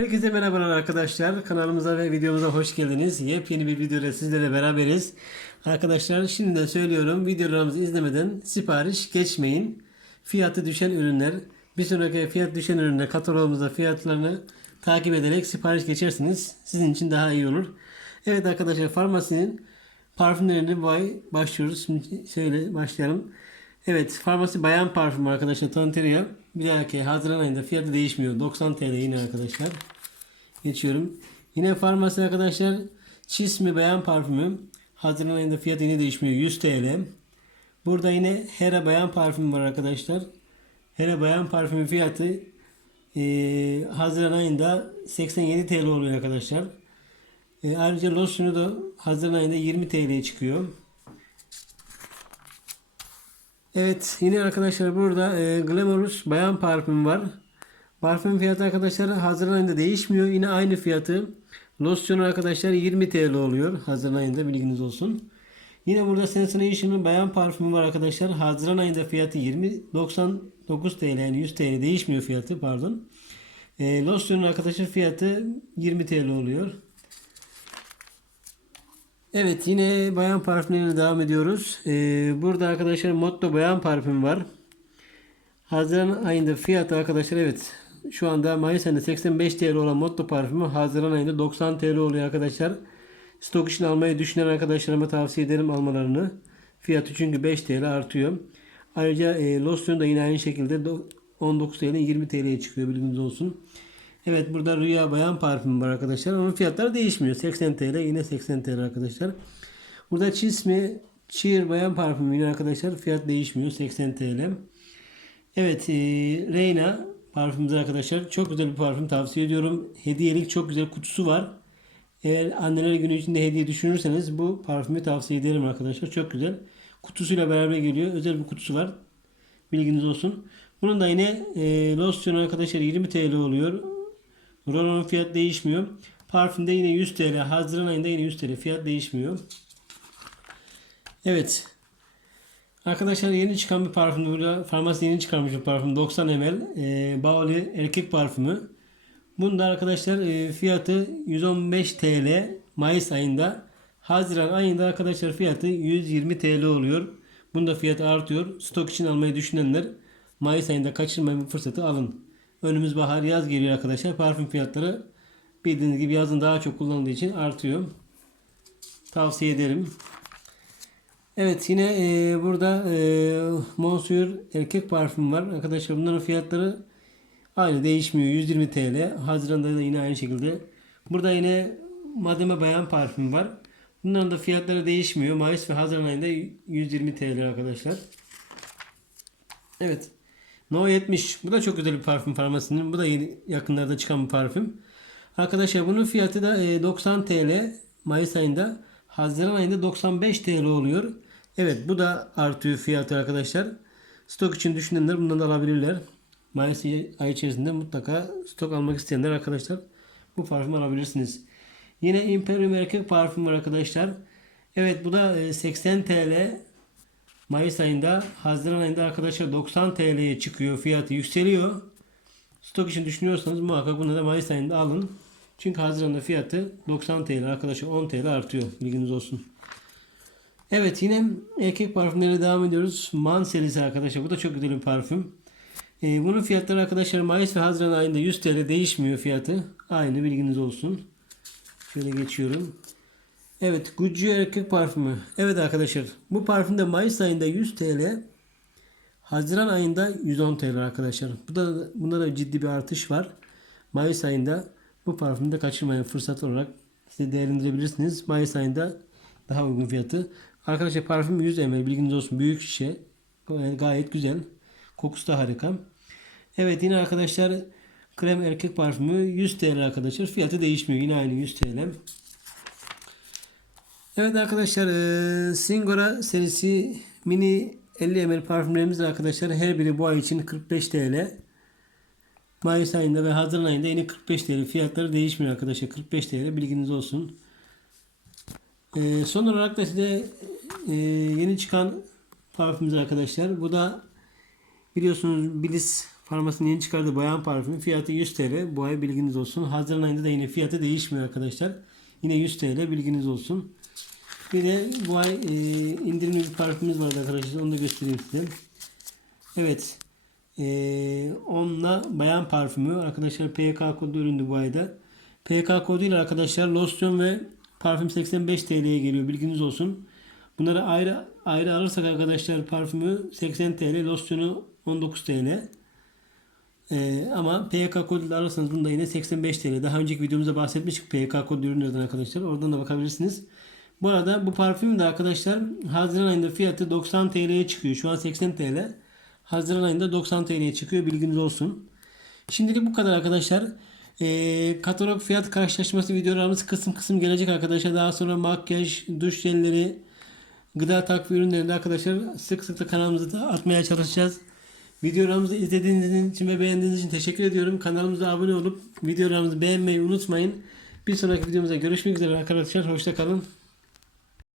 Herkese merhabalar arkadaşlar. Kanalımıza ve videomuza hoş geldiniz. Yepyeni bir videoda sizlerle beraberiz. Arkadaşlar şimdi de söylüyorum videolarımızı izlemeden sipariş geçmeyin. Fiyatı düşen ürünler bir sonraki fiyat düşen ürünler katalogumuzda fiyatlarını takip ederek sipariş geçersiniz. Sizin için daha iyi olur. Evet arkadaşlar farmasinin parfümlerini başlıyoruz. Şimdi şöyle başlayalım. Evet farmasi bayan parfümü arkadaşlar Tonteria. Bir dahaki Haziran ayında fiyatı değişmiyor. 90 TL yine arkadaşlar. Geçiyorum. Yine farmasi arkadaşlar Çismi bayan parfümü. Haziran ayında fiyatı yine değişmiyor. 100 TL. Burada yine Hera bayan parfümü var arkadaşlar. Hera bayan parfümü fiyatı eee Haziran ayında 87 TL oluyor arkadaşlar. E, ayrıca losyonu da Haziran ayında 20 TL'ye çıkıyor. Evet yine arkadaşlar burada e, Glamorous bayan parfüm var. Parfüm fiyatı arkadaşlar Haziran ayında değişmiyor. Yine aynı fiyatı. Losyon arkadaşlar 20 TL oluyor. Haziran ayında bilginiz olsun. Yine burada Sensation'ın bayan parfümü var arkadaşlar. Haziran ayında fiyatı 20 99 TL yani 100 TL değişmiyor fiyatı pardon. E, losyonun arkadaşlar fiyatı 20 TL oluyor. Evet yine bayan parfümlerine devam ediyoruz. Ee, burada arkadaşlar Motto bayan parfüm var. Haziran ayında fiyatı arkadaşlar evet şu anda Mayıs ayında 85 TL olan Motto parfümü Haziran ayında 90 TL oluyor arkadaşlar. Stok için almayı düşünen arkadaşlarıma tavsiye ederim almalarını. Fiyatı çünkü 5 TL artıyor. Ayrıca e, losyon da yine aynı şekilde do- 19 TL 20 TL'ye çıkıyor bilginiz olsun. Evet burada Rüya Bayan parfümü var arkadaşlar. Onun fiyatları değişmiyor. 80 TL yine 80 TL arkadaşlar. Burada Çismi Cheer Bayan parfümü yine arkadaşlar fiyat değişmiyor. 80 TL. Evet e, Reyna parfümümüz arkadaşlar. Çok güzel bir parfüm tavsiye ediyorum. Hediyelik çok güzel kutusu var. Eğer anneler günü içinde hediye düşünürseniz bu parfümü tavsiye ederim arkadaşlar. Çok güzel. Kutusuyla beraber geliyor. Özel bir kutusu var. Bilginiz olsun. Bunun da yine e, losyonu arkadaşlar 20 TL oluyor. Rolonun fiyat değişmiyor. Parfümde yine 100 TL. Haziran ayında yine 100 TL. Fiyat değişmiyor. Evet. Arkadaşlar yeni çıkan bir parfüm. Burada farmasi yeni çıkarmış bir parfüm. 90 ml. E, Baoli erkek parfümü. Bunda arkadaşlar e, fiyatı 115 TL Mayıs ayında. Haziran ayında arkadaşlar fiyatı 120 TL oluyor. Bunda fiyatı artıyor. Stok için almayı düşünenler Mayıs ayında kaçırmayın bu fırsatı alın. Önümüz bahar yaz geliyor arkadaşlar. Parfüm fiyatları bildiğiniz gibi yazın daha çok kullanıldığı için artıyor. Tavsiye ederim. Evet yine e, burada e, Monsieur erkek parfüm var. Arkadaşlar bunların fiyatları aynı değişmiyor. 120 TL. Haziran'da da yine aynı şekilde. Burada yine Madame Bayan parfüm var. Bunların da fiyatları değişmiyor. Mayıs ve Haziran ayında 120 TL arkadaşlar. Evet. No 70. Bu da çok güzel bir parfüm farmasinin. Bu da yeni, yakınlarda çıkan bir parfüm. Arkadaşlar bunun fiyatı da e, 90 TL Mayıs ayında. Haziran ayında 95 TL oluyor. Evet bu da artıyor fiyatı arkadaşlar. Stok için düşünenler bundan da alabilirler. Mayıs ayı içerisinde mutlaka stok almak isteyenler arkadaşlar bu parfümü alabilirsiniz. Yine Imperium erkek parfüm var arkadaşlar. Evet bu da e, 80 TL Mayıs ayında, Haziran ayında arkadaşlar 90 TL'ye çıkıyor. Fiyatı yükseliyor. Stok için düşünüyorsanız muhakkak bunu da Mayıs ayında alın. Çünkü Haziran'da fiyatı 90 TL arkadaşlar 10 TL artıyor. Bilginiz olsun. Evet yine erkek parfümlerine devam ediyoruz. Man serisi arkadaşlar. Bu da çok güzel bir parfüm. Ee, bunun fiyatları arkadaşlar Mayıs ve Haziran ayında 100 TL değişmiyor fiyatı. Aynı bilginiz olsun. Şöyle geçiyorum. Evet Gucci erkek parfümü. Evet arkadaşlar bu parfümde Mayıs ayında 100 TL. Haziran ayında 110 TL arkadaşlar. Bu da bunda da ciddi bir artış var. Mayıs ayında bu parfümü de kaçırmayın fırsat olarak size değerlendirebilirsiniz. Mayıs ayında daha uygun fiyatı. Arkadaşlar parfüm 100 ml bilginiz olsun. Büyük şişe. Gayet güzel. Kokusu da harika. Evet yine arkadaşlar krem erkek parfümü 100 TL arkadaşlar. Fiyatı değişmiyor. Yine aynı 100 TL. Evet arkadaşlar e, Singora serisi mini 50 ml parfümlerimiz arkadaşlar her biri bu ay için 45 TL. Mayıs ayında ve Haziran ayında yine 45 TL. Fiyatları değişmiyor arkadaşlar. 45 TL bilginiz olsun. E, son olarak da size e, yeni çıkan parfümümüz arkadaşlar. Bu da biliyorsunuz Bliss Farmasinin yeni çıkardığı bayan parfümü. Fiyatı 100 TL. Bu ay bilginiz olsun. Haziran ayında da yine fiyatı değişmiyor arkadaşlar. Yine 100 TL bilginiz olsun. Bir de bu ay e, indirimli bir parfümümüz vardı arkadaşlar. Onu da göstereyim size. Evet. E, onunla bayan parfümü. Arkadaşlar PK kodu üründü bu ayda. PK koduyla arkadaşlar losyon ve parfüm 85 TL'ye geliyor. Bilginiz olsun. Bunları ayrı ayrı alırsak arkadaşlar parfümü 80 TL, losyonu 19 TL. Ee, ama PYK koduyla alırsanız bunda yine 85 TL. Daha önceki videomuzda bahsetmiştik PYK kodu ürünlerden arkadaşlar. Oradan da bakabilirsiniz. Bu arada bu parfüm de arkadaşlar Haziran ayında fiyatı 90 TL'ye çıkıyor. Şu an 80 TL. Haziran ayında 90 TL'ye çıkıyor. Bilginiz olsun. Şimdilik bu kadar arkadaşlar. Ee, katalog fiyat karşılaşması videolarımız kısım kısım gelecek arkadaşlar. Daha sonra makyaj, duş jelleri, gıda takviye ürünlerini de arkadaşlar sık sık da kanalımıza da atmaya çalışacağız. Videolarımızı izlediğiniz için ve beğendiğiniz için teşekkür ediyorum. Kanalımıza abone olup videolarımızı beğenmeyi unutmayın. Bir sonraki videomuzda görüşmek üzere arkadaşlar. Hoşça kalın.